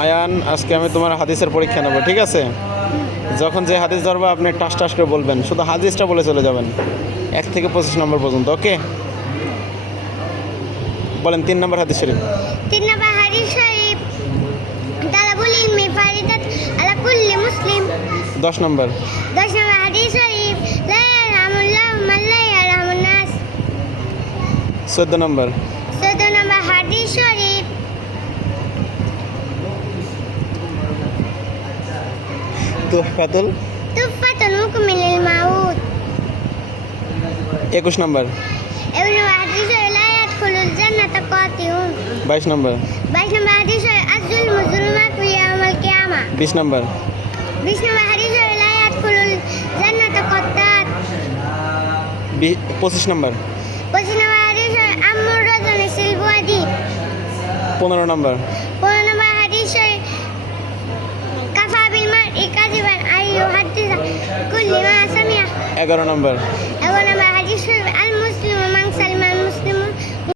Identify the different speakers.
Speaker 1: আয়ান আজকে আমি তোমার হাদিসের পরীক্ষা নেব ঠিক আছে? যখন যে হাদিস ধরবো আপনি টাস টাস করে বলবেন শুধু হাদিসটা বলে চলে যাবেন। এক থেকে পঁচিশ নম্বর পর্যন্ত ওকে? বলেন তিন নম্বর হাদিস শরীফ।
Speaker 2: তিন নম্বর হাদিস শরীফ তালাবুল ইলমি ফারিদাত আলা কুল্লি মুসলিম।
Speaker 1: দশ নম্বর।
Speaker 2: দশ নম্বর হাদিস শরীফ লা ইয়ারহামুল্লাহু মান লা ইয়ারহামুন নাস।
Speaker 1: চোদ্দ নম্বর।
Speaker 2: চোদ্দ নম্বর হাদিস শরীফ
Speaker 1: তুহফাতুল
Speaker 2: তুফাতুল মুকমিলিল মাউত।
Speaker 1: একুশ নম্বর।
Speaker 2: এবং হাদিস লা ইয়াদখুলুল জান্নাতা কাতিউন।
Speaker 1: বাইশ নম্বর।
Speaker 2: বাইশ নম্বর হাদিস আজুল মুজলুমাত ইয়াউমাল কিয়ামা।
Speaker 1: বিশ নম্বর।
Speaker 2: বিশ নম্বর হাদিস লা ইয়াদখুলুল জান্নাতা কাত্তাত
Speaker 1: বি- পঁচিশ নম্বর।
Speaker 2: পঁচিশ নম্বর হাদিস আম্মুর রজনী সিলবুয়াদি
Speaker 1: পনেরো নম্বর। এগারো নম্বর।